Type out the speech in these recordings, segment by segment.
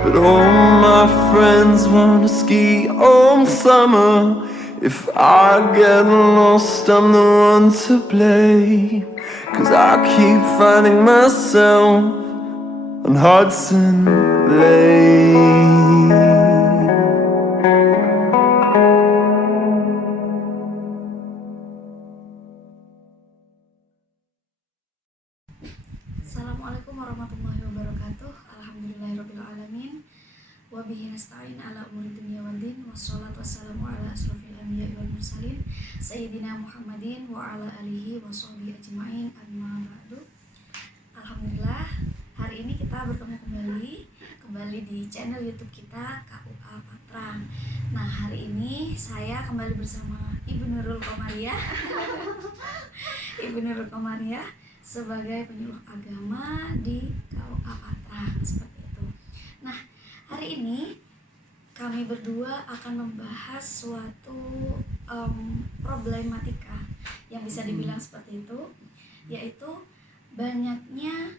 But all my friends wanna ski all summer. If I get lost, I'm the one to blame. 'Cause I keep finding myself on Hudson Lane. Assalamualaikum warahmatullahi wabarakatuh. Alhamdulillahirrabbilalamin. Wabihi nasta'in ala umuri dunya waddin. Wassalatu wassalamu ala asrofil anbiya'i wal mursalin Sayyidina Muhammadin wa ala alihi wa sahbihi ajma'in. Amma ba'du. Alhamdulillah, hari ini kita bertemu kembali di channel YouTube kita KUA Patra. Nah, hari ini saya kembali bersama Ibu Nurul Komariah Ibu Nurul Komariah sebagai penyuluh agama di KUA Patra, seperti itu. Nah, hari ini kami berdua akan membahas suatu problematika yang bisa dibilang seperti itu, yaitu banyaknya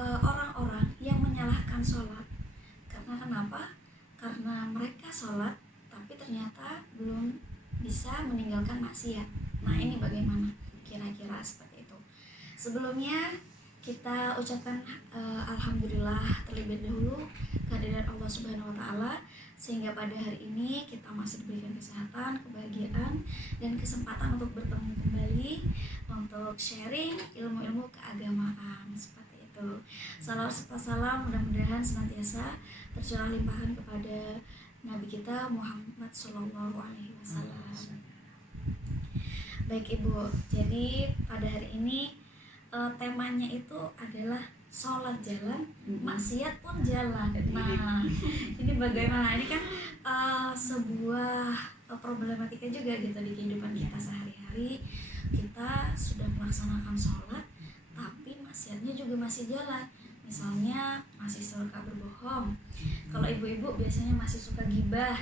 orang-orang yang menyalahkan sholat. Karena kenapa? Karena mereka sholat tapi ternyata belum bisa meninggalkan maksiat. Nah, ini bagaimana kira-kira seperti itu. Sebelumnya kita ucapkan alhamdulillah terlebih dahulu kehadiran Allah Subhanahu wa taala, sehingga pada hari ini kita masih diberikan kesehatan, kebahagiaan dan kesempatan untuk bertemu kembali untuk sharing ilmu-ilmu keagamaan, seperti itu. Salawat serta salam mudah-mudahan senantiasa tercurah limpahan kepada Nabi kita Muhammad Sallallahu Alaihi Wasallam. Baik Ibu, jadi pada hari ini temanya itu adalah sholat jalan, maksiat pun jalan. Nah, ini bagaimana? Ini kan sebuah problematika juga gitu di kehidupan kita sehari-hari. Kita sudah melaksanakan sholat, tapi maksiatnya juga masih jalan. Misalnya masih suka berbohong. Kalau ibu-ibu biasanya masih suka gibah.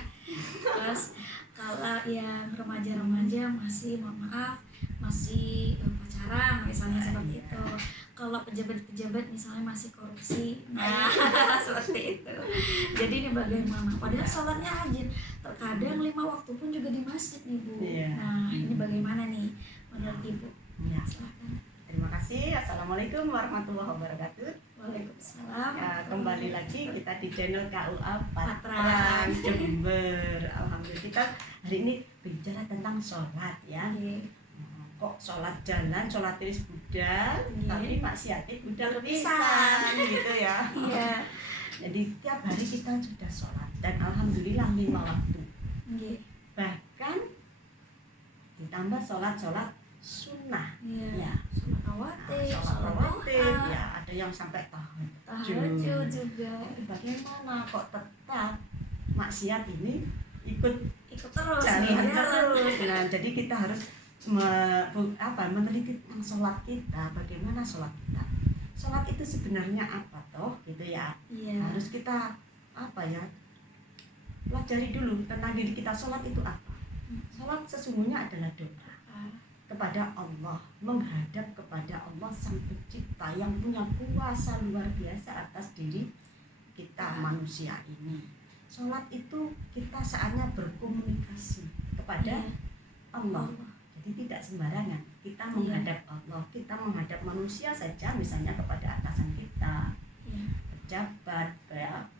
Terus kalau yang remaja-remaja masih, mohon maaf, masih pacaran misalnya, seperti itu. Kalau pejabat-pejabat misalnya masih korupsi. Nah, seperti itu. Jadi ini bagaimana? Padahal sholatnya rajin. Terkadang 5 waktu pun juga di masjid nih Bu. Nah, ini bagaimana nih menurut Ibu? Silakan. Terima kasih. Assalamualaikum warahmatullahi wabarakatuh. Waalaikumsalam. Kembali lagi kita di channel KUA Patra Jember. Alhamdulillah, kita hari ini bicara tentang sholat ya. Kok sholat jalan, sholat tiris budal, tapi maksiatnya budal pisan gitu ya. Iya. Jadi tiap hari kita sudah sholat dan alhamdulillah 5 waktu. Bahkan ditambah sholat sunnah. Ya. Sholat rawatib, sholat rawatib, ya ada yang sampai tahajud juga. Bagaimana kok tetap maksiat ini ikut terus jalan terus. Nah, jadi kita harus meneliti tentang sholat kita, bagaimana sholat kita. Sholat itu sebenarnya apa toh, gitu ya. Harus kita pelajari dulu tentang diri kita. Sholat itu apa? Sholat sesungguhnya adalah doa kepada Allah, menghadap kepada Allah Sang Pencipta yang punya kuasa luar biasa atas diri kita manusia ini. Sholat itu kita saatnya berkomunikasi kepada Allah. Jadi tidak sembarangan kita menghadap Allah, kita menghadap manusia saja, misalnya kepada atasan kita, pejabat, ya,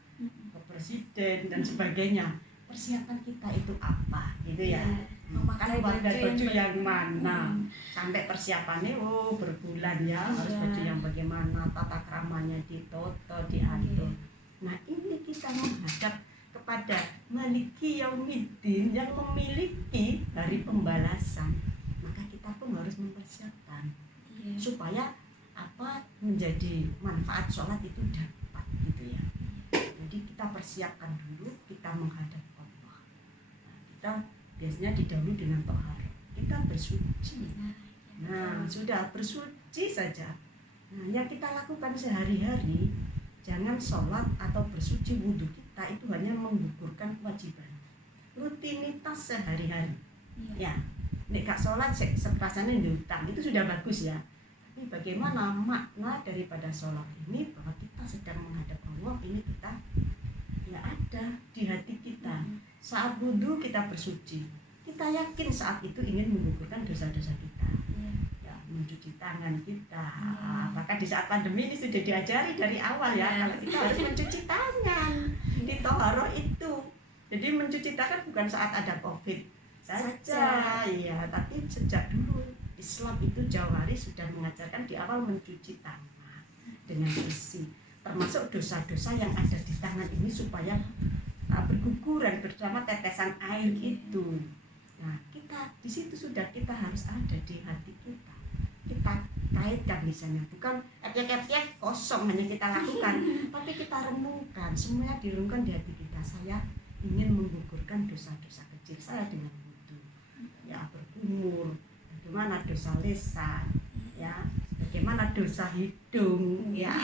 presiden dan sebagainya. Persiapan kita itu apa, gitu ya? Memakai baju yang mana? Sampai persiapannya, berbulan ya, harus baju yang bagaimana, tata keramanya ditoto, diatur. Nah, ini kita menghadap kepada Maliki Yaumiddin yang memiliki hari pembalasan. Maka kita pun harus mempersiapkan supaya menjadi manfaat sholat itu dapat, gitu ya. Jadi kita persiapkan dulu, kita menghadap Allah. Nah, kita biasanya didahului dengan tohara, kita bersuci. Nah, sudah bersuci saja. Nah, yang kita lakukan sehari-hari, jangan sholat atau bersuci wudhu kita itu hanya menggugurkan kewajiban, rutinitas sehari-hari. Ya, nek gak sholat sepasangnya diutang, itu sudah bagus ya. Tapi bagaimana makna daripada sholat ini, bahwa kita sedang menghadap Allah, ini kita ada di hati kita. Saat wudhu kita bersuci, kita yakin saat itu ingin menggugurkan dosa-dosa kita, ya, mencuci tangan kita. Bahkan di saat pandemi ini sudah diajari dari awal ya, kalau kita harus mencuci tangan di toharoh itu. Jadi mencuci tangan bukan saat ada COVID saja, ya, tapi sejak dulu Islam itu jauh hari sudah mengajarkan di awal mencuci tangan dengan bersih, termasuk dosa-dosa yang ada di tangan ini supaya berguguran bersama tetesan air itu. Nah, kita di situ sudah kita harus ada di hati kita. Kita kaitkan misalnya, bukan epek-epek kosong hanya kita lakukan, tapi kita renungkan, semuanya direnungkan di hati kita. Saya ingin menggugurkan dosa-dosa kecil saya dengan wudhu, ya, berkumur, bagaimana dosa lisan, ya, bagaimana dosa hidung, ya,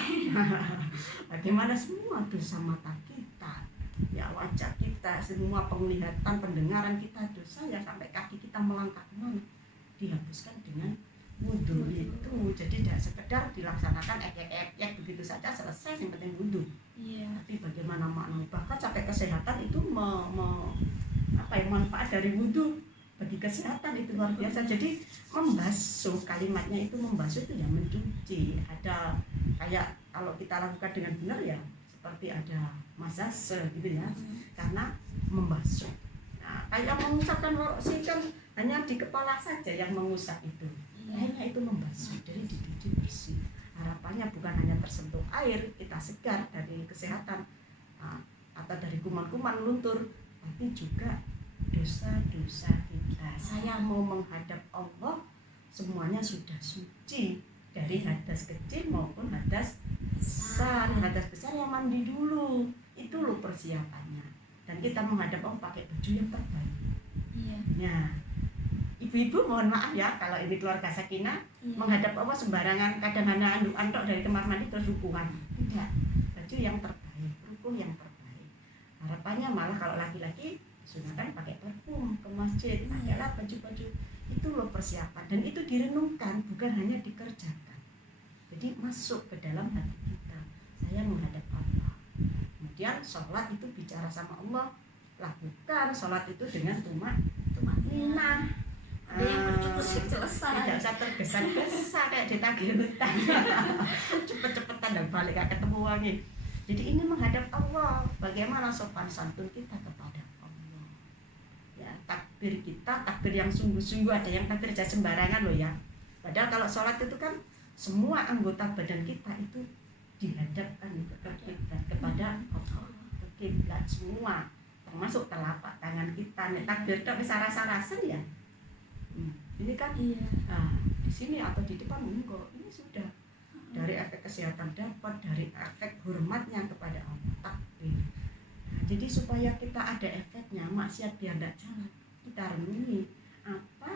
bagaimana semua dosa mata kita, ya, wajah kita, semua penglihatan, pendengaran kita dosa, ya, sampai kaki kita melangkah kemana, dihapuskan dengan wudhu itu. Jadi tidak sekedar dilaksanakan ek begitu saja selesai, yang penting wudhu. Tapi bagaimana makna, bahkan sampai kesehatan itu manfaat dari wudhu bagi kesehatan itu luar biasa. Jadi membasuh, kalimatnya itu membasuh itu ya mencuci. Ada kayak kalau kita lakukan dengan benar ya seperti ada masase gitu ya, karena membasuh. Nah, kayak mengusapkan sih kan hanya di kepala saja yang mengusap itu, lainnya itu membasuh, jadi dicuci bersih. Harapannya bukan hanya tersentuh air, kita segar dari kesehatan atau dari kuman-kuman luntur, tapi juga dosa-dosa kita. Saya mau menghadap Allah, semuanya sudah suci dari hadas kecil maupun hadas besar. Hadas besar yang mandi dulu, itu loh persiapannya. Dan kita menghadap Allah pakai baju yang terbaik. Ya, ibu-ibu mohon maaf ya kalau ini keluarga Sakinah menghadap Allah sembarangan, kadang-kadang anduk-anduk dari kamar mandi terus rukuhan. Tidak, baju yang terbaik, rukuh yang terbaik. Harapannya malah kalau laki-laki sunahkan pakai parfum ke masjid, pakailah baju-baju itu loh persiapan. Dan itu direnungkan, bukan hanya dikerjakan. Jadi masuk ke dalam hati kita, saya menghadap Allah. Kemudian sholat itu bicara sama Allah, lakukan sholat itu dengan tumak ninah. Ada yang bercukusik selesai. Tidak usah tergesa-gesa kayak ditagih hutang. Cepet-cepetan dan balik gak ketemu wangi. Jadi ini menghadap Allah, bagaimana sopan santun kita kepada Allah. Ya, takbir kita, takbir yang sungguh-sungguh, ada yang takbir aja sembarangan loh ya. Padahal kalau sholat itu kan semua anggota badan kita itu dihadapkan ke kiblat, kepada Allah, ke kiblat semua, termasuk telapak tangan kita. Nek takbir tok wis rasa-rasen ya. Ini kan di sini atau di depan enggak, ini sudah dari efek kesehatan dapat, dari efek hormatnya kepada Allah, takbir. Nah, jadi supaya kita ada efeknya, maksiat biar tidak jalan, kita renungi apa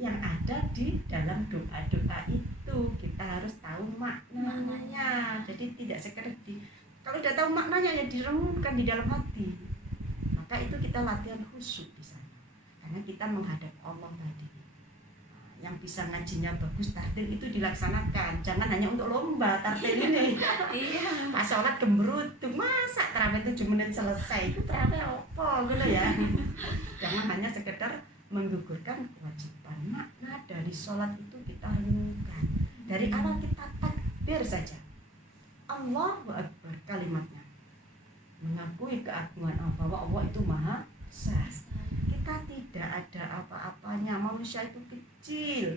yang ada di dalam doa-doa itu. Kita harus tahu maknanya. Jadi tidak sekedar kalau udah tahu maknanya ya direnungkan di dalam hati. Maka itu kita latihan khusyuk di sana. Karena kita menghadap Allah tadi. Yang bisa ngajinya bagus, tartil itu dilaksanakan. Jangan hanya untuk lomba tartil ini. Pas sholat gemerutu, masa terawih 7 menit selesai, itu terawih apa gitu ya. Jangan hanya sekedar menggugurkan kewajiban. Makna dari sholat itu kita renungkan. Dari awal kita takbir saja, Allahu Akbar, kalimatnya mengakui keagungan Allah, bahwa Allah itu maha besar. Kita tidak ada apa-apanya, manusia itu kecil.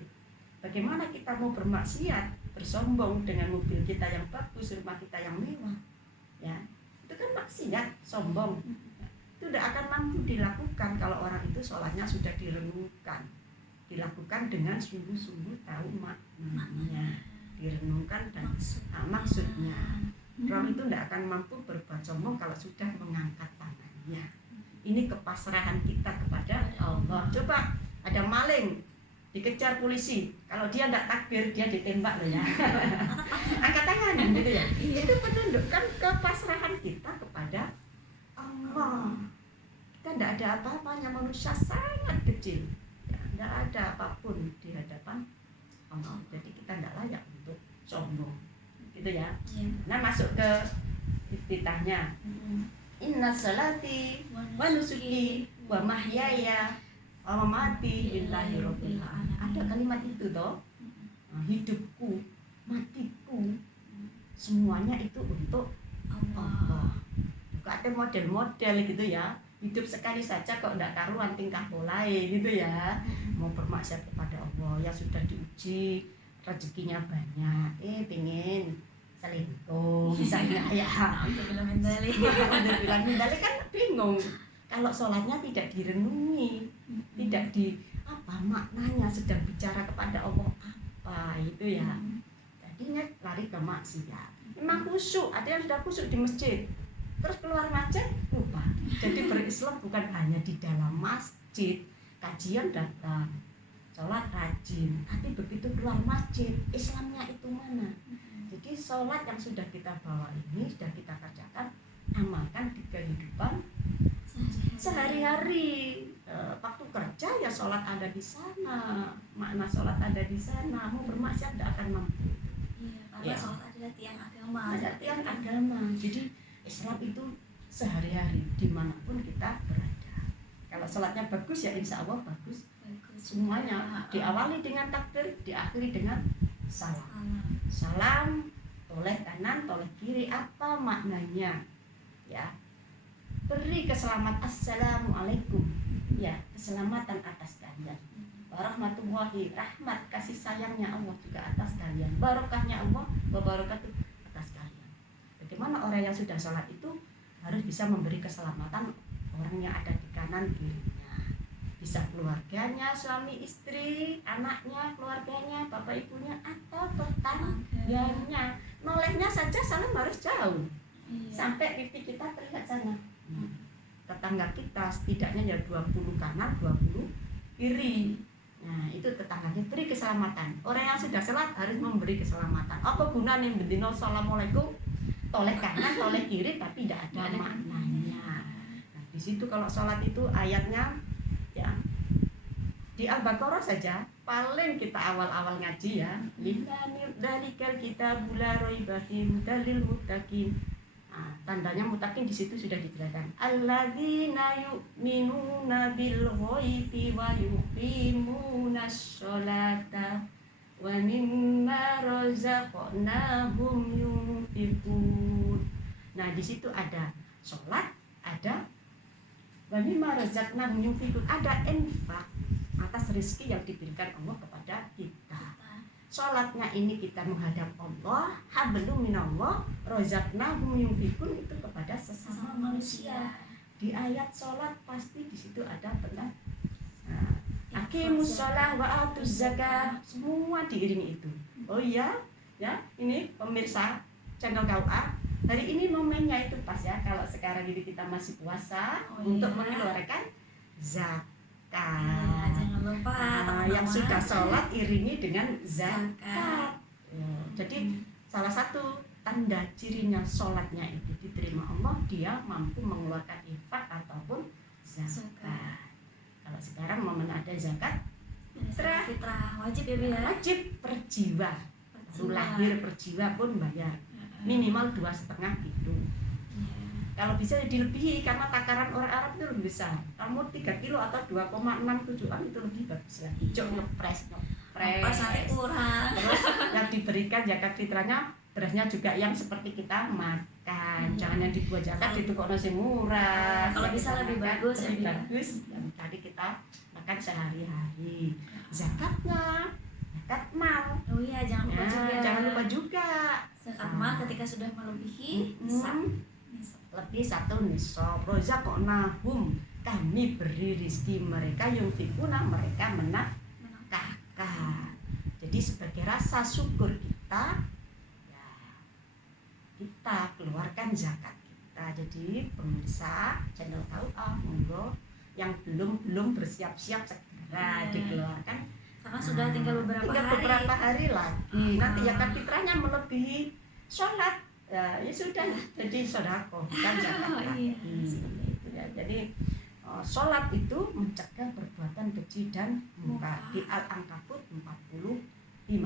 Bagaimana kita mau bermaksiat, bersombong dengan mobil kita yang bagus, rumah kita yang mewah, ya itu kan maksiat, sombong. Itu tidak akan mampu dilakukan kalau orang itu sholatnya sudah direnungkan, dilakukan dengan sungguh-sungguh tahu maknanya, direnungkan dan maksudnya. Orang itu tidak akan mampu berbuat sombong kalau sudah mengangkat tangannya. Ini kepasrahan kita kepada Allah. Coba ada maling dikejar polisi, kalau dia tidak takbir dia ditembak loh ya. Angkat tangan gitu ya. Itu menunjukkan kepasrahan kita kepada Allah. Kita tidak ada apa-apanya, manusia sangat kecil, ya, tidak ada apapun di hadapan Allah. Jadi kita tidak layak untuk sombong, gitu ya. Nah masuk ke iftitahnya. inna sholati wa nusuki wa mahyaya wa mamati lillahi rabbil alamin. Ada kalimat itu toh. Hidupku, matiku, semuanya itu untuk Allah. Kok ada model-model gitu ya. Hidup sekali saja kok enggak karuan tingkah polai gitu ya. Mau bermaksiat kepada Allah, ya sudah diuji rezekinya banyak, pengen selingkuh misalnya ya. Alhamdulillah mendali. Alhamdulillah mendali kan bingung kalau sholatnya tidak direnungi, tidak di apa maknanya, sedang bicara kepada Allah apa itu ya. Jadinya lari ke maksiat. Memang khusyuk, ada yang sudah khusyuk di masjid, terus keluar masjid lupa. Jadi berislam bukan hanya di dalam masjid, kajian datang, sholat rajin, tapi begitu keluar masjid, Islamnya itu mana? Jadi sholat yang sudah kita bawa ini, sudah kita kerjakan, amalkan di kehidupan sehari-hari. Waktu kerja ya sholat ada di sana, makna sholat ada di sana. Mau bermaksiat tidak akan mampu. Iya, karena Ya. sholat adalah tiang agama. Ada tiang agama. Jadi Islam itu sehari-hari dimanapun kita berada. Kalau sholatnya bagus ya insya Allah bagus. Bagus. Semuanya diawali dengan takbir, diakhiri dengan salam. Alam. Salam, toleh kanan, toleh kiri, apa maknanya? Ya, beri keselamatan, assalamualaikum, ya, keselamatan atas kalian. Warahmatullahi, rahmat, kasih sayangnya Allah juga atas kalian. Barokahnya Allah, wabarakatuh atas kalian. Bagaimana orang yang sudah sholat itu harus bisa memberi keselamatan orang yang ada di kanan kirinya. Bisa keluarganya, suami istri, anaknya, keluarganya, bapak ibunya, atau tetangganya. Nolehnya saja salam harus jauh. Iya. Sampai pipi kita terlihat sana. Tetangga kita setidaknya ya 20 kanan, 20 kiri. Nah, itu tetangganya beri keselamatan. Orang yang sudah sholat harus memberi keselamatan. Apa gunanya bendino assalamualaikum, toleh kanan, toleh kiri tapi tidak ada maknanya. Nah, di situ kalau sholat itu ayatnya ya di Al-Baqarah saja paling kita awal-awal ngaji ya. Lillahi dzalikal kitabul la raiba fihi hudal muttaqin. Nah, tandanya mutakin di situ sudah dijelaskan. Alladzina yu'minuna bil ghaibi wa yuqimunas sholata wa mimma razaqnahum yunfiqun. Nah, di situ ada sholat, ada wa mimma razaqnahum yunfiqun, ada infak atas rezeki yang diberikan Allah kepada kita. Sholatnya ini kita menghadap Allah, hablum minallah, rozaknahum yunfikun, itu kepada sesama manusia. Di ayat sholat pasti di situ ada tentang aqimus sholah wa atuz zakah, semua diiringi itu. Oh iya, ya ini pemirsa channel KUA, hari ini momennya itu pas ya. Kalau sekarang ini kita masih puasa untuk mengeluarkan zakat. Jangan lupa Yang sudah sholat iringi dengan zakat. Jadi salah satu tanda cirinya sholatnya itu diterima Allah, dia mampu mengeluarkan infak ataupun zakat. Kalau sekarang momen ada zakat fitrah wajib ya, Bu ya. wajib per jiwa. Baru lahir per jiwa pun bayar minimal 2,5 kilo. Kalau bisa dilebihi karena takaran orang Arab itu lebih besar. Kamu 3 kilo atau 2,67an itu lebih bagus lagi. Jok ngepres. Pas nanti kurang. Terus yang diberikan zakat fitrahnya berasnya juga yang seperti kita makan. Jangan yang dibuat zakat di toko nasi murah. Kalau bisa lebih bagus ya, lebih Bu. bagus yang tadi kita makan sehari-hari. Zakatnya zakat mal. Oh iya, jangan lupa juga. Jangan lupa juga. Zakat mal ketika sudah melebihi nisab. Lebih 1 nisab. Rozaqnahum, kami beri rezeki mereka, yunfikuna, mereka menafkahkan. Jadi sebagai rasa syukur kita, ya, kita keluarkan zakat kita. Jadi pemirsa channel KUA, monggo yang belum bersiap-siap segera dikeluarkan. Karena sudah tinggal beberapa hari. Lagi. Nanti zakat fitrahnya melebihi sholat. Ya sudah jadi sedekah bukan zakat lagi. Itu ya. Jadi sholat itu mencegah perbuatan keji dan munkar. Di Al-Ankabut 45.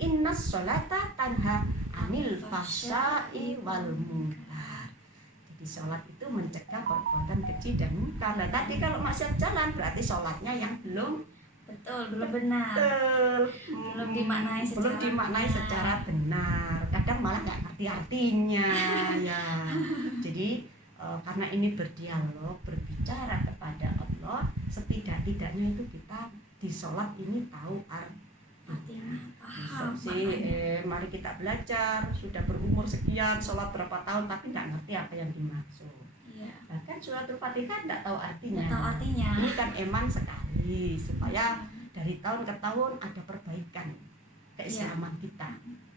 Innas sholata tanha anil fahsya'i wal munkar. Di sholat itu mencegah perbuatan keji dan mungkar. Nah tadi kalau maksiat jalan berarti sholatnya yang belum Betul, belum benar. betul, Belum dimaknai belum secara dimaknai benar. secara benar. Kadang malah nggak ngerti artinya ya. Jadi karena ini berdialog, berbicara kepada Allah, setidak-tidaknya itu kita di sholat ini tahu Artinya paham. Masa sih, mari kita belajar, sudah berumur sekian, sholat berapa tahun, tapi nggak ngerti apa yang dimaksud. Iya. Bahkan suratul Fatihah nggak tahu artinya. Nggak tahu artinya. Ini kan eman sekali, supaya dari tahun ke tahun ada perbaikan keislaman kita.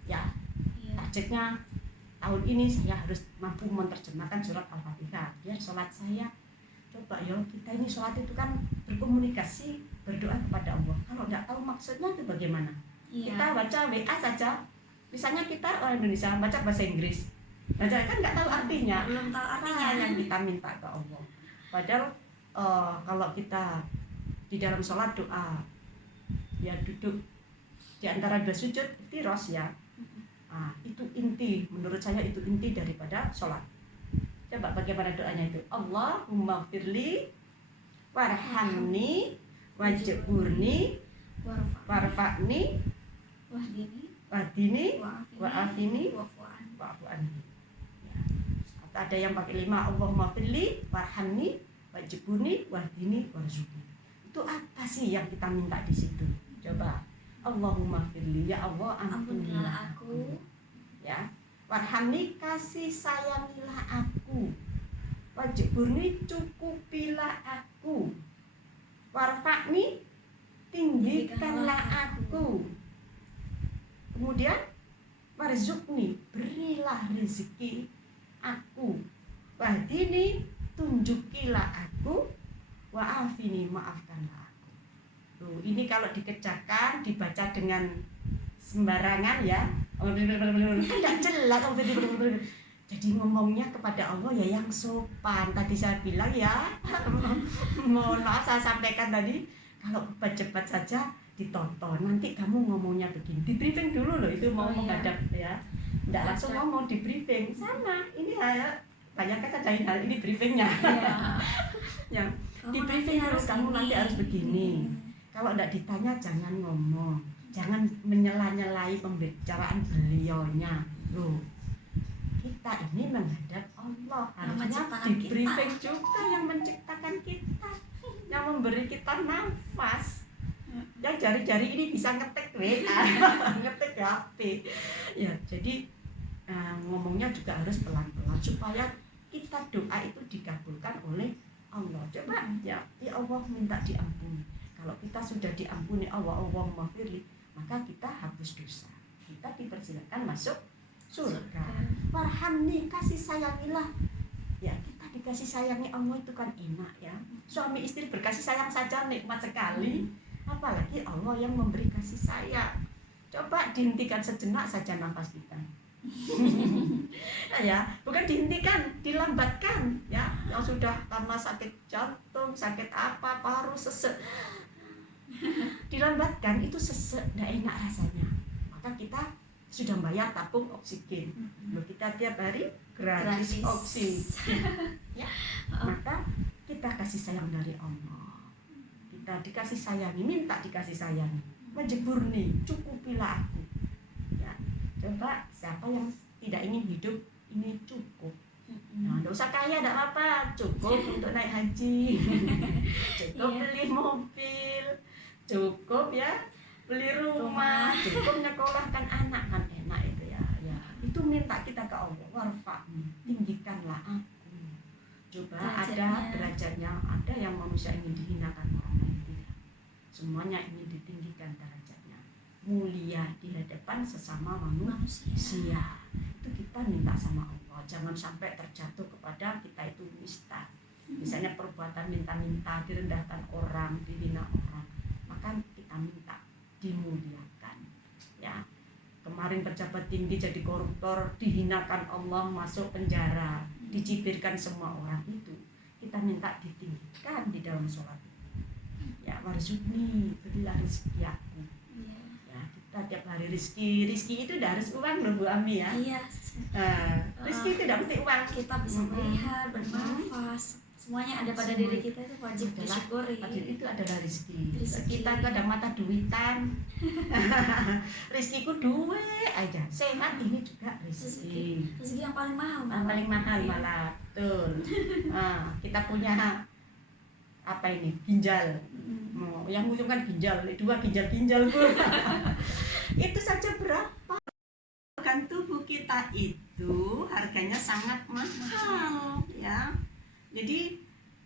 Ya, Iya. targetnya tahun ini saya harus mampu menerjemahkan surat Al-Fatihah. Biar sholat saya, coba ya kita ini sholat itu kan berkomunikasi, berdoa kepada Allah. Kalau nggak tahu maksudnya itu bagaimana? Iya. Kita baca WA saja, misalnya kita orang Indonesia baca bahasa Inggris, baca kan nggak tahu artinya. Belum tahu artinya. Yang kita minta ke Allah. Padahal kalau kita di dalam sholat doa, ya duduk di antara dua sujud iftiros ya. Itu inti, menurut saya itu inti daripada sholat. Coba bagaimana doanya itu? Allahumma firli warhamni wajburni warfa'ni wahdini wa'afini wa'fu'anni. Ya. Ada yang pakai 5, Allahumma firli warhamni wajburni wahdini warzuqni. Itu apa sih yang kita minta di situ? Coba. Allahumma firli, ya Allah ampunilah aku. Ya. Warhamni, kasih sayangilah aku. Wajburni, cukupilah aku. Warfa'ni, tinggikanlah aku. Kemudian warzuqni, berilah rezeki aku. Wahdini, tunjukilah aku. Wa'afini, maafkanlah aku. Tuh, ini kalau dikerjakan, dibaca dengan sembarangan ya, tidak jelas. Jadi ngomongnya kepada Allah ya yang sopan. Tadi saya bilang ya, mohon maaf saya sampaikan tadi, kalau cepat saja ditonton, nanti kamu ngomongnya begini, di briefing dulu loh, itu mau menghadap ya, tidak langsung ngomong, di briefing sama. Ini ya banyak kata hal ini briefingnya. Yang di briefing harus kamu nanti harus begini. Kalau tidak ditanya jangan ngomong, jangan menyela-nyelai pembicaraan beliaunya. Loh, kita ini menghadap Allah, harusnya di briefing juga yang menciptakan kita, yang memberi kita nafas. Yang jari-jari ini bisa ngetik WA, ngetik HP. Ya, jadi ngomongnya juga harus pelan-pelan supaya kita doa itu dikabulkan oleh Allah. Coba ya Allah minta diampuni. Kalau kita sudah diampuni Allahumma firli, maka kita hapus dosa. Kita dipersilakan masuk surga. Warhamni, kasih sayangilah. Ya, kita dikasih sayangi Allah itu kan enak ya. Suami istri berkasih sayang saja nikmat sekali. Apalagi Allah yang memberi kasih sayang. Coba dihentikan sejenak saja nafas kita. Ya, bukan dihentikan, dilambatkan ya. Yang sudah karena sakit jantung, sakit apa, paru, sesek, dilambatkan, itu sesek, tidak enak rasanya. Maka kita sudah bayar tabung oksigen. Kita tiap hari gratis oksigen. Ya. Maka kita kasih sayang dari Allah. Kita dikasih sayangi, minta dikasih sayangi. Wajburni, cukupilah aku. Ya. Coba siapa yang tidak ingin hidup ini cukup. Nah, tidak usah kaya, tidak apa-apa, cukup untuk naik haji, cukup beli mobil, cukup ya beli rumah, cukup nyekolahkan anak, kan enak itu ya. Ya, itu minta kita ke Allah. Warfa'ni, tinggikanlah aku. Coba ada derajatnya, ada yang manusia ingin dihinakan orang lain, tidak. Semuanya ingin ditinggikan derajatnya, mulia di hadapan sesama manusia. Itu kita minta sama Allah, jangan sampai terjatuh kepada kita itu nista. Misalnya perbuatan minta-minta, direndahkan orang, dihina orang, maka kita minta dimuliakan. Ya, kemarin pejabat tinggi jadi koruptor, dihinakan Allah, masuk penjara, dicibirkan semua orang, itu kita minta ditinggikan di dalam sholat. Ya, warzuqni, berilah rezeki aku. Ya, tiap hari rezeki itu udah harus uang loh Bu Ami ya. Iya, Rezeki itu udah mesti uang. kita bisa melihat, bernafas, semuanya ada pada diri kita itu wajib disyukuri. Itu adalah rezeki. Rezeki. Kita kadang mata duitan. Rezekiku duit aja. Sehat ini juga rezeki. Rezeki yang paling mahal, Yang paling mahal Iya. malah. Betul. Kita punya apa ini? Ginjal. Yang ujung kan ginjal, 2 ginjal Bu. Itu saja berapa? Organ tubuh kita itu harganya sangat mahal ya. Jadi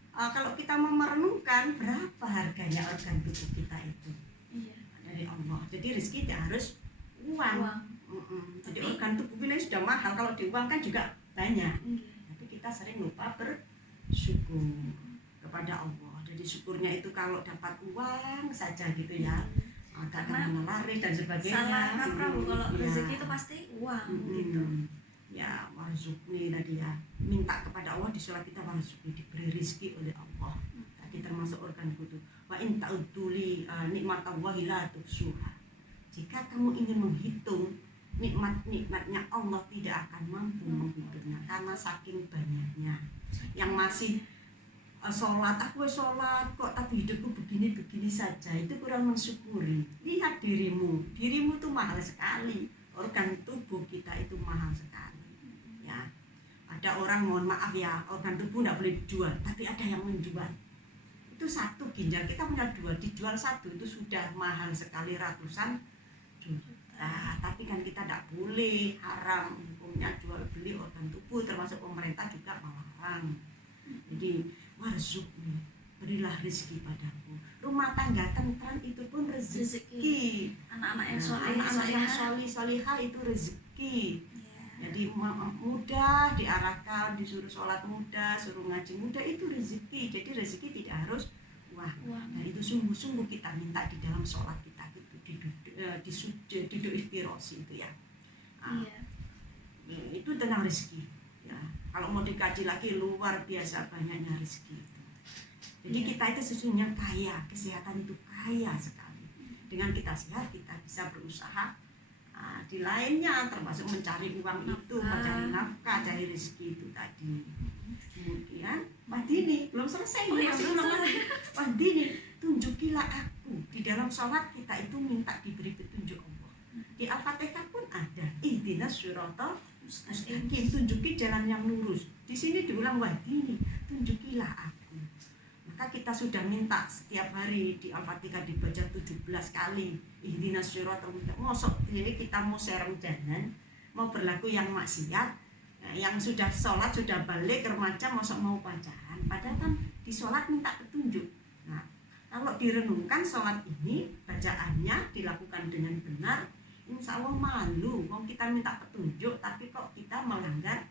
kalau kita mau merenungkan berapa harganya organ tubuh kita itu Iya. dari Allah. Jadi rezeki tidak harus uang. Jadi organ tubuh kita sudah mahal, kalau diuangkan juga banyak. Tapi kita sering lupa bersyukur kepada Allah. Jadi syukurnya itu kalau dapat uang saja gitu ya, agak laris dan sebagainya. Salah kaprah Bu, kalau rezeki itu pasti uang gitu. Ya, warzuqni tadi ya, minta kepada Allah di sholat kita, warzuqni, diberi rezeki oleh Allah. Tadi termasuk organ tubuh. Wa in ta'uduli nikmatallahi la tuhsuha. Jika kamu ingin menghitung nikmatnya Allah, tidak akan mampu menghitungnya karena saking banyaknya. Yang masih sholat, aku sholat kok tapi hidupku begini saja, itu kurang mensyukuri. Lihat dirimu tuh mahal sekali, organ tubuh kita itu mahal sekali ya. Ada orang, mohon maaf ya, organ tubuh tidak boleh dijual, tapi ada yang menjual. Itu 1 ginjal, kita punya 2, dijual 1 itu sudah mahal sekali, ratusan juta. Tapi kan kita tidak boleh, haram hukumnya jual beli organ tubuh, termasuk pemerintah juga melarang. Jadi warzuqni, berilah rezeki padaku. Rumah tangga tentram itu pun rezeki. Anak-anak yang solihah itu rezeki. Jadi mudah diarahkan, disuruh sholat mudah, suruh ngaji mudah, itu rezeki. Jadi rezeki tidak harus uang. Nah itu sungguh-sungguh kita minta di dalam sholat kita itu duduk iftirosi itu ya. Itu tentang rezeki. Ya, kalau mau dikaji lagi luar biasa banyaknya rezeki itu. Jadi kita itu sesungguhnya kaya, kesehatan itu kaya sekali. Dengan kita sehat kita bisa berusaha di lainnya, termasuk mencari uang itu, mencari nafkah, cari rezeki itu tadi. Kemudian Mbak Dini belum selesai. Mbak Dini, tunjukilah aku. Di dalam sholat kita itu minta diberi petunjuk Allah. Di Al-Fatihah pun ada ihdinas siratal mustaqim, tunjuki jalan yang lurus. Di sini diulang, wah Dini, tunjukilah aku. Maka kita sudah minta setiap hari di Al-Fatihah dibaca 17 kali ihdinas siratal mustaqim. Mosok jadi kita mau serong jalan, mau berlaku yang maksiat, yang sudah sholat, sudah balik remaja, mosok mau pacaran. Padahal kan di sholat minta petunjuk. Nah, kalau direnungkan sholat ini, bacaannya dilakukan dengan benar, insya Allah malu. Mau kita minta petunjuk, tapi kok kita melanggar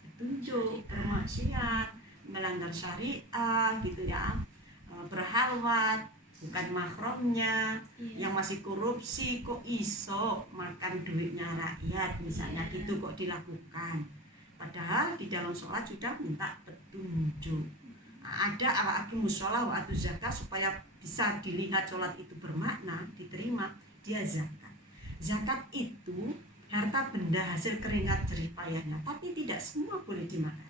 petunjuk, bermaksiat, melanggar syariah gitu ya, berhalwat, bukan mahramnya, yang masih korupsi, kok iso makan duitnya rakyat misalnya gitu, kok dilakukan. Padahal di dalam sholat sudah minta petunjuk. Ada aqimus sholat wa atuz zakat, supaya bisa dilihat sholat itu bermakna, diterima, dia zakat. Zakat itu harta benda hasil keringat jerih payahnya, tapi tidak semua boleh dimakan.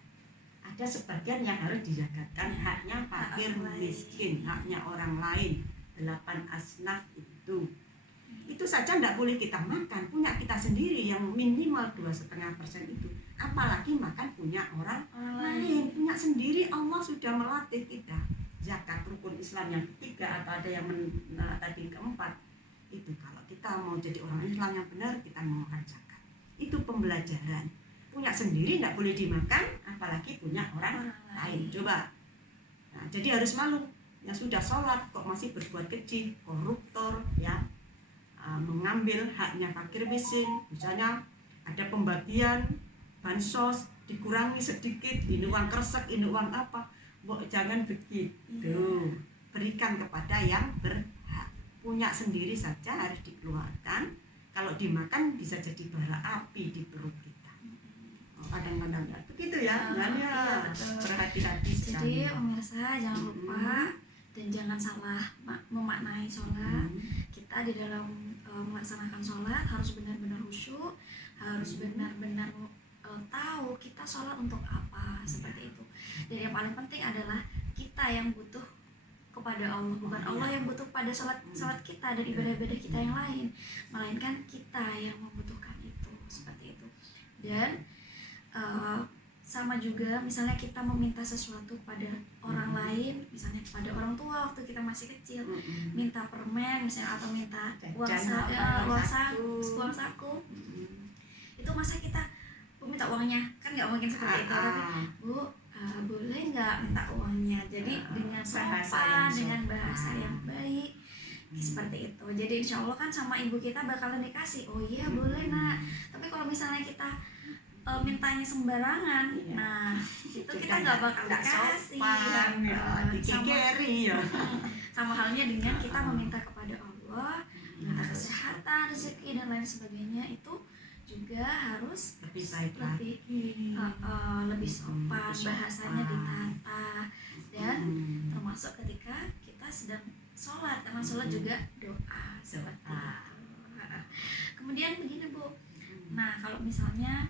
Ada sebagian yang harus dizakatkan, haknya fakir miskin, haknya orang lain, 8 asnaf itu. Itu saja tidak boleh kita makan, punya kita sendiri yang minimal 2,5% itu. Apalagi makan punya orang lain, punya sendiri. Allah sudah melatih kita. Zakat rukun Islam yang ketiga, atau ada yang tadi keempat. Itu kalau kita mau jadi orang Islam yang benar, kita mau makan zakat. Itu pembelajaran. Punya sendiri tidak boleh dimakan, apalagi punya orang lain. Coba. Nah, jadi harus malu. Yang sudah sholat kok masih berbuat keji, koruptor, ya, mengambil haknya fakir miskin. Misalnya ada pembagian bansos dikurangi sedikit, ini uang kresek, ini uang apa. Jangan begitu. Berikan kepada yang berhak. Punya sendiri saja harus dikeluarkan. Kalau dimakan bisa jadi bara api di perut kita. Kadang-kadang begitu ya, berhati-hati. Jadi pemirsa jangan lupa dan jangan salah memaknai sholat. Kita di dalam melaksanakan sholat harus benar-benar khusyuk, harus benar-benar tahu kita sholat untuk apa, seperti itu. Dan yang paling penting adalah kita yang butuh kepada Allah, bukan Allah yang butuh pada sholat kita dan ibadah-ibadah kita yang lain, melainkan kita yang membutuhkan itu, seperti itu. Dan sama juga misalnya kita meminta sesuatu pada orang lain, misalnya kepada orang tua waktu kita masih kecil, minta permen misalnya atau minta uang saku, itu masa kita minta uangnya, kan nggak mungkin seperti itu. Tapi Bu, boleh nggak minta uangnya, jadi dengan sopan, dengan bahasa yang baik, seperti itu. Jadi insya Allah kan sama ibu kita bakalan dikasih, oh iya boleh nak. Tapi kalau misalnya kita mintanya sembarangan, nah itu kita nggak bakal dikasih. Sama halnya dengan kita meminta kepada Allah, minta kesehatan, rezeki dan lain sebagainya, itu juga harus lebih sopan, bahasanya ditata, dan termasuk ketika kita sedang sholat, karena sholat juga doa, seperti itu. Kemudian begini Bu, nah kalau misalnya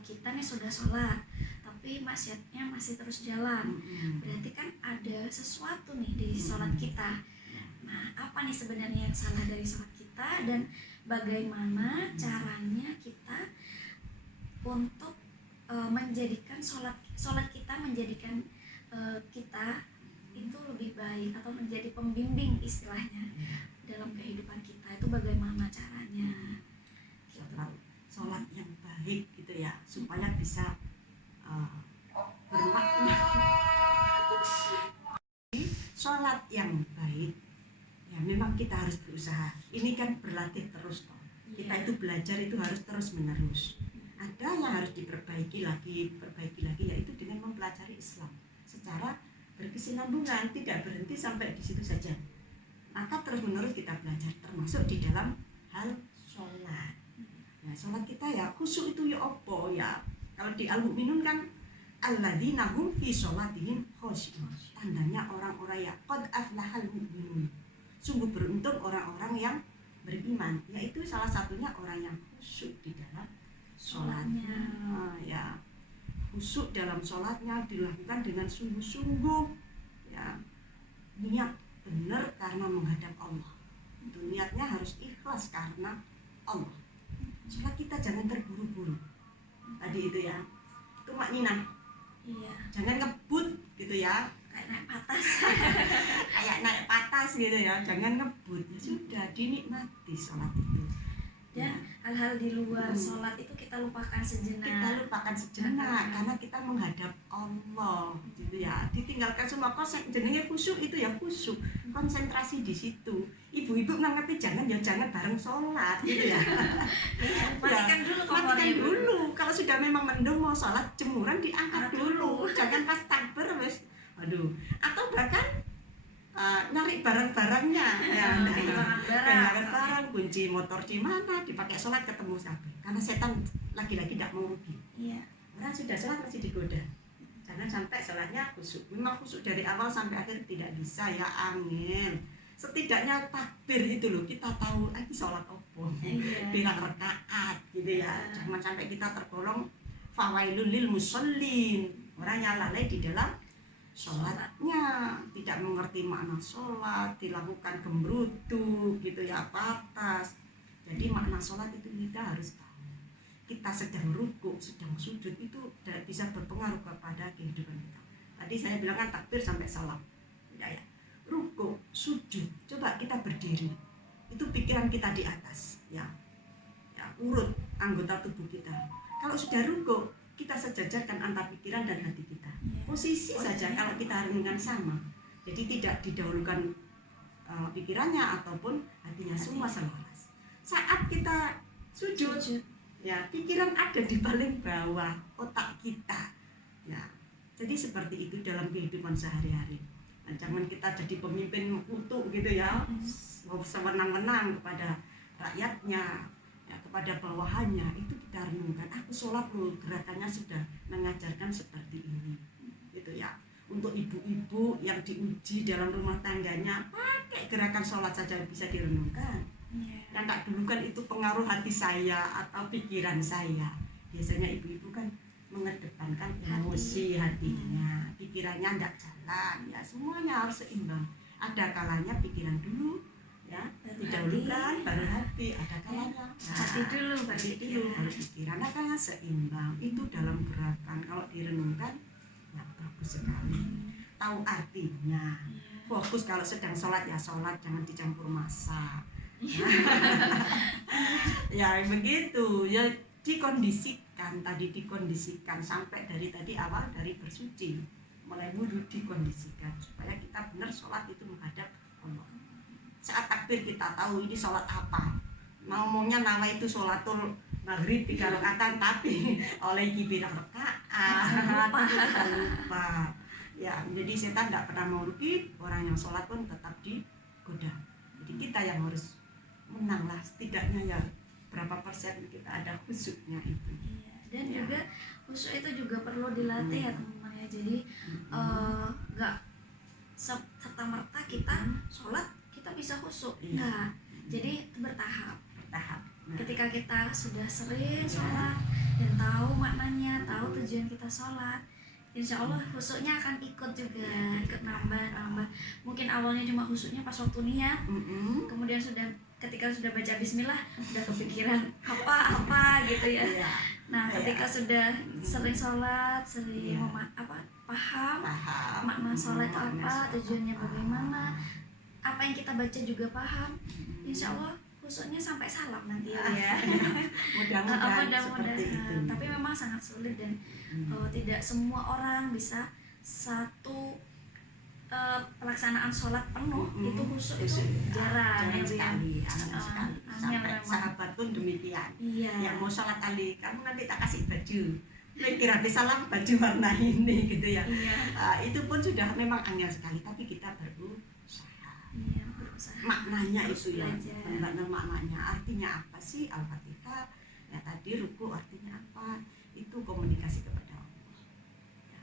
kita nih sudah sholat tapi maksiatnya masih terus jalan, berarti kan ada sesuatu nih di sholat kita. Nah, apa nih sebenarnya yang salah dari sholat kita, dan bagaimana caranya kita untuk menjadikan sholat kita menjadikan kita itu lebih baik, atau menjadi pembimbing istilahnya dalam kehidupan kita, itu bagaimana caranya? Sholat yang baik gitu ya, supaya bisa bermakna. Sholat yang baik ya memang kita harus berusaha. Ini kan berlatih terus toh. Kita itu belajar itu harus terus menerus. Ada yang harus diperbaiki lagi, yaitu dengan mempelajari Islam secara berkesinambungan, tidak berhenti sampai di situ saja. Maka terus menerus kita belajar, termasuk di dalam hal sholat. Nah, sholat kita ya khusyuk itu ya apa ya? Kalau di Al-Mu'minun kan alladzina hum fi sholatihim khushu'un. Tandanya orang-orang ya qad aflahal mu'minun. Sungguh beruntung orang-orang yang beriman, yaitu salah satunya orang yang khusyuk di dalam sholatnya. Ya, khusyuk dalam sholatnya dilakukan dengan sungguh-sungguh, ya, niat benar karena menghadap Allah. Itu niatnya harus ikhlas karena Allah. Sholat kita jangan terburu-buru. Tadi itu ya, itu maknina. Iya. Jangan ngebut gitu ya. Kayak naik patas. Kayak naik patas gitu ya. Jangan ngebut. Ya sudah, dinikmati sholat itu. Dan hal-hal di luar sholat itu kita lupakan sejenak. Karena kita menghadap Allah gitu ya. Ditinggalkan semua jenenge khusyuk itu ya khusyuk. Konsentrasi di situ. Ibu-ibu ngerti jangan bareng sholat gitu ya. Matikan dulu kompornya. Matikan dulu. Kalau sudah memang mendung mau sholat, jemuran diangkat dulu. Jangan pas takbir wis. Aduh. Atau bahkan nyari barang-barangnya ya, barang kunci motor di mana, dipakai sholat ketemu sahabat, karena setan lagi-lagi tidak mau rugi. Iya. Orang sudah sholat masih digoda. Jangan sampai sholatnya khusyuk. Memang khusyuk dari awal sampai akhir tidak bisa ya, angin. Setidaknya takbir itu loh, kita tahu lagi sholat opo, bilang rakaat gitu ya. Jangan sampai kita tergolong fawailul lil musallin, orang yang lalai di dalam sholatnya, tidak mengerti makna sholat, dilakukan gembrutu gitu ya, patas. Jadi makna sholat itu kita harus tahu. Kita sedang rukuk, sedang sujud itu bisa berpengaruh kepada kehidupan kita. Tadi saya bilang kan takbir sampai salam ya, rukuk, sujud, coba kita berdiri, itu pikiran kita di atas ya, urut anggota tubuh kita. Kalau sudah rukuk, kita sejajarkan antara pikiran dan hati kita. Posisi saja kalau kita renungkan sama. Jadi tidak didahulukan pikirannya ataupun hatinya, semua selaras. Saat kita sujud, ya pikiran ada di paling bawah otak kita. Ya, jadi seperti itu dalam kehidupan sehari-hari. Nah, jangan kita jadi pemimpin kutuk gitu ya, mau sewenang-wenang kepada rakyatnya, ya, kepada bawahannya. Itu kita renungkan, aku sholat loh, gerakannya sudah mengajarkan seperti ini gitu ya. Untuk ibu-ibu yang diuji dalam rumah tangganya, pakai gerakan sholat saja bisa direnungkan. Iya. Yang tak dulu kan itu pengaruh hati saya atau pikiran saya. Biasanya ibu-ibu kan mengedepankan emosi hatinya, pikirannya tidak jalan, ya semuanya harus seimbang. Ada kalanya pikiran dulu, ya Baru didahulukan, hati. baru hati. Ada kalanya Hati dulu, baru hati dulu, pikiran. baru pikiran. Nah, kan seimbang itu dalam gerakan. Kalau direnungkan, ya bagus sekali. Tahu artinya. Iya. Fokus kalau sedang sholat ya sholat, jangan dicampur masak. Ya begitu, ya dikondisikan, tadi dikondisikan sampai dari tadi awal dari bersuci, mulai wudhu dikondisikan supaya kita benar sholat itu menghadap Allah. Saat takbir kita tahu ini sholat apa. Ngomongnya nama itu sholatul maghrib 3 rakaat, tapi oleh kibirah rakaat kita lupa. Ya, jadi setan tidak pernah mau rugi, orang yang sholat pun tetap digoda. Jadi kita yang harus menang lah, setidaknya ya berapa persen kita ada khusyuknya itu. Iya. Dan Ya. juga khusyuk itu juga perlu dilatih ya teman-teman ya. Jadi nggak serta merta kita sholat kita bisa khusyuk. Iya. Nggak. Jadi itu bertahap. Bertahap. Nah, Ketika kita sudah sering sholat dan tahu maknanya, tahu tujuan kita sholat, insya Allah khusyuknya akan ikut juga, ikut nambah. Mungkin awalnya cuma khusyuknya pas waktu niat, kemudian ketika sudah baca bismillah udah kepikiran apa gitu ya. Iya. Nah, ketika sudah sering sholat, sering Iya. paham Paham. makna sholat itu Makna apa, sholat tujuannya apa. bagaimana, apa yang kita baca juga paham, insya Allah khusyuknya sampai salam nanti ya. Mudah-mudahan seperti itu. Tapi memang sangat sulit dan tidak semua orang bisa satu pelaksanaan sholat penuh itu khusyuk itu jarang ya, Bu, ya. sekali, angel sekali. Angel Sampai memang. sahabat pun demikian. Iya. Yang mau sholat Ali, kamu nanti tak kasih baju. Mikir habis salam baju warna ini gitu ya. Iya. Itu pun sudah memang angel sekali, tapi kita berusaha. Iya, berusaha. Maknanya Terus itu ya, belajar. benar maknanya. Artinya apa sih Al-Fatihah? Ya tadi ruku artinya apa? Itu komunikasi kepada Allah. Ya.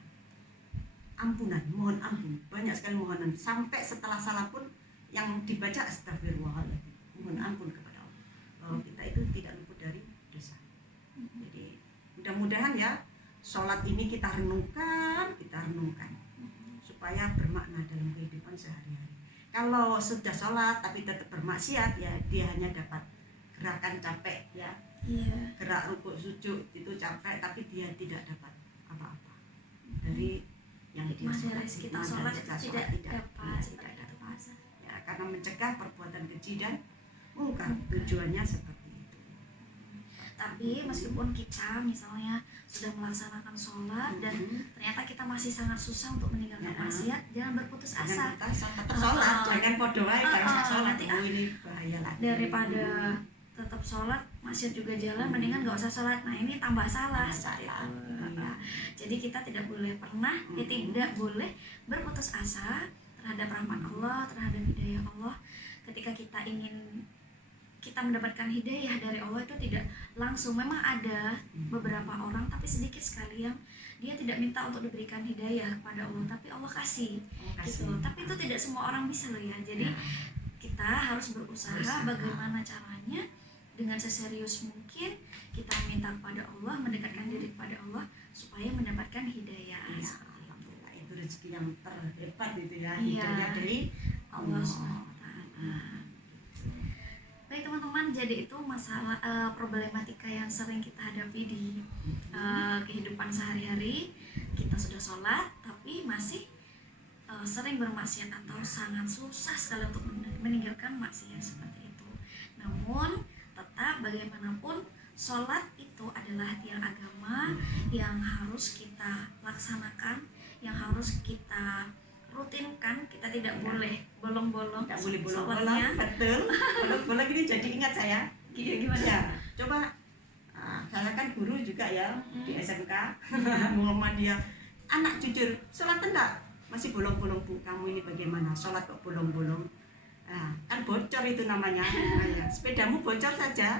Ampunan, mohon ampun. Banyak sekali mohonan. Sampai setelah salah pun yang dibaca astagfirullahaladzim. Mohon ampun kepada Allah. Bahwa kita itu tidak luput dari dosa. Jadi mudah-mudahan ya sholat ini kita renungkan supaya bermakna dalam kehidupan sehari-hari. Kalau sudah sholat tapi tetap bermaksiat ya dia hanya dapat gerakan capek ya, Iya. gerak rukuk sujud itu capek tapi dia tidak dapat apa-apa dari yang dia Hikmah dari sholat. kita Hikmah sholat dari itu kita tidak sholat dapat tidak seperti itu. dapat ya, karena mencegah perbuatan keji dan mungkar, tujuannya seperti itu. Tapi meskipun kita misalnya sudah melaksanakan sholat dan ternyata kita masih sangat susah untuk meninggalkan Ya. maksiat, jangan berputus asa. Jangan kita tetap sholat, jangan podo aja kalau nggak sholat. Nanti, Ini bahaya lagi. Daripada tetap sholat maksiat juga jalan, mendingan nggak usah sholat. Nah ini tambah salah. Tambah seperti salah. itu. Iya. Jadi kita tidak boleh tidak boleh berputus asa terhadap rahmat Allah, terhadap hidayah Allah. Ketika kita mendapatkan hidayah dari Allah itu tidak langsung. Memang ada beberapa orang, tapi sedikit sekali yang dia tidak minta untuk diberikan hidayah kepada Allah, tapi Allah kasih gitu. Tapi itu tidak semua orang bisa loh ya. Jadi kita harus berusaha bagaimana caranya dengan seserius mungkin kita minta kepada Allah, mendekatkan diri kepada Allah supaya mendapatkan hidayah. Ya, alhamdulillah itu rezeki yang terhebat itu ya, Iya. hidayah dari Allah Allah. SWT. Baik teman-teman, jadi itu masalah problematika yang sering kita hadapi di kehidupan sehari-hari. Kita sudah sholat tapi masih sering bermaksiat atau sangat susah sekali untuk meninggalkan maksiat seperti itu. Namun tetap bagaimanapun sholat itu adalah tiang agama yang harus kita laksanakan, yang harus kita rutinkan. Kita tidak boleh bolong-bolong Tidak boleh sholatnya. bolong-bolong, betul. Bolong-bolong ini jadi ingat saya. Gimana? Ya, coba saya kan guru juga ya di SMK. Muhammadiyah. Anak jujur, sholat enggak? Masih bolong-bolong Bu, kamu ini bagaimana? Sholat kok bolong-bolong? Nah, kan bocor itu namanya. Nah, ya, sepedamu bocor saja.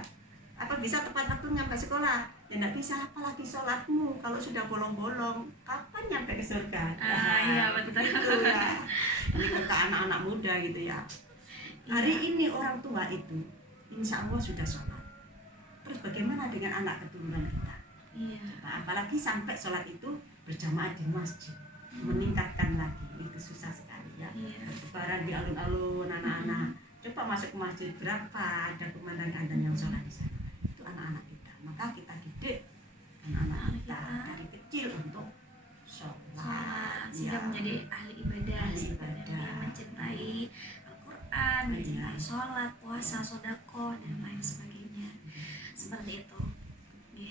Apa bisa tepat waktu nyampe sekolah? Ya enggak bisa, apalagi sholatmu kalau sudah bolong-bolong. Kapan nyampe ke surga? Iya betul. Itu ya. Ini ke anak-anak muda gitu ya. Hari ini orang tua itu insya Allah sudah sholat. Terus bagaimana dengan anak keturunan kita? Iya. Nah, apalagi sampai sholat itu berjamaah di masjid, meningkatkan lagi, itu susah sekali ya. Iya. Bertebaran di alun-alun anak-anak, coba masuk ke masjid, berapa ada pemandangan yang sholat di sana? Itu anak-anak kita. Maka kita didik anak-anak kita dari kecil untuk sholat, sehingga menjadi ahli ibadah, Ahli sebenarnya ibadah. yang mencintai Al-Quran, mencintai sholat, puasa, sodako, dan lain sebagainya. Seperti itu.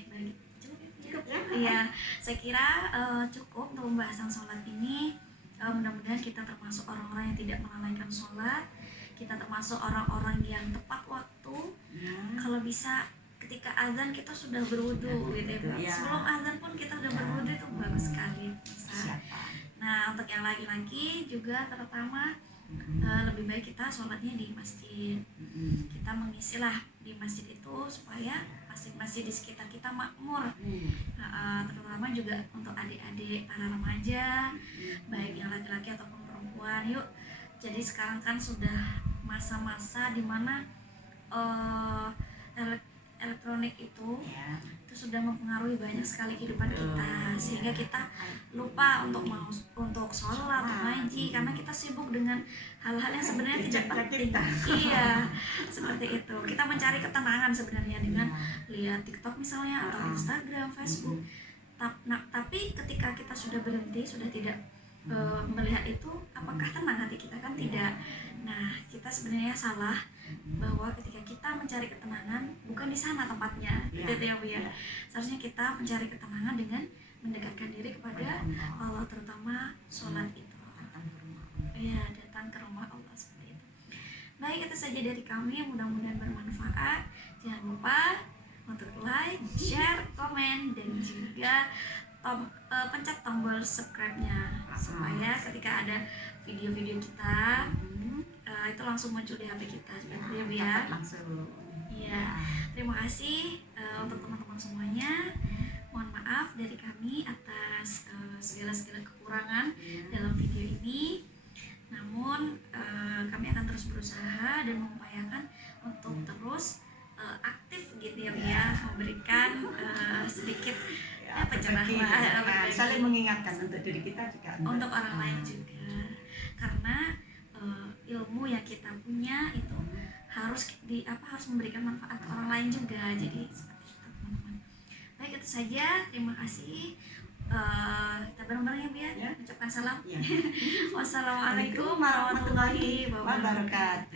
Bagi cukup ya? Iya, saya kira cukup untuk pembahasan sholat ini. Mudah-mudahan kita termasuk orang-orang yang tidak melalaikan sholat. Kita termasuk orang-orang yang tepat waktu. Ya. Kalau bisa ketika azan kita sudah berwudu gitu ya, Bu. Ya. Sebelum azan pun kita udah berwudu, itu bagus sekali. Bisa. Siapa? Nah, untuk yang laki-laki juga terutama lebih baik kita sholatnya di masjid. Kita mengisilah di masjid itu supaya masjid-masjid di sekitar kita makmur. Terutama juga untuk adik-adik para remaja, baik yang laki-laki ataupun perempuan. Yuk, jadi sekarang kan sudah masa-masa dimana elektronik itu Ya. sudah mempengaruhi banyak sekali kehidupan kita, sehingga kita lupa untuk sholat, untuk ngaji, karena kita sibuk dengan hal-hal yang sebenarnya tidak penting. Iya, seperti itu. Kita mencari ketenangan sebenarnya dengan lihat TikTok misalnya atau Instagram, Facebook. Tapi ketika kita sudah berhenti, sudah tidak melihat itu, apakah tenang hati kita? Kan tidak. Nah, kita sebenarnya salah bahwa ketika kita mencari ketenangan bukan di sana tempatnya, gitu ya Bu ya. Seharusnya kita mencari ketenangan dengan mendekatkan diri kepada Allah, terutama sholat itu. Iya, datang ke rumah Allah seperti itu. Baik, itu saja dari kami. Mudah-mudahan bermanfaat. Jangan lupa untuk like, share, komen, dan juga pencet tombol subscribe-nya supaya ketika ada video-video kita itu langsung muncul di HP kita, seperti ya Bu ya. Langsung. Iya. Terima kasih untuk teman-teman semuanya. Mohon maaf dari kami atas segala kekurangan dalam video ini. Namun kami akan terus berusaha dan mengupayakan untuk terus aktif gitu ya Bu ya, memberikan sedikit pencerahan, saling mengingatkan untuk diri kita juga, untuk orang lain juga, karena ilmu yang kita punya itu harus memberikan manfaat ke orang lain juga. Jadi seperti itu teman-teman. Baik, itu saja. Terima kasih. Kita bareng-bareng ya Bu ya. Ucapkan salam. Ya. Wassalamualaikum warahmatullahi wabarakatuh.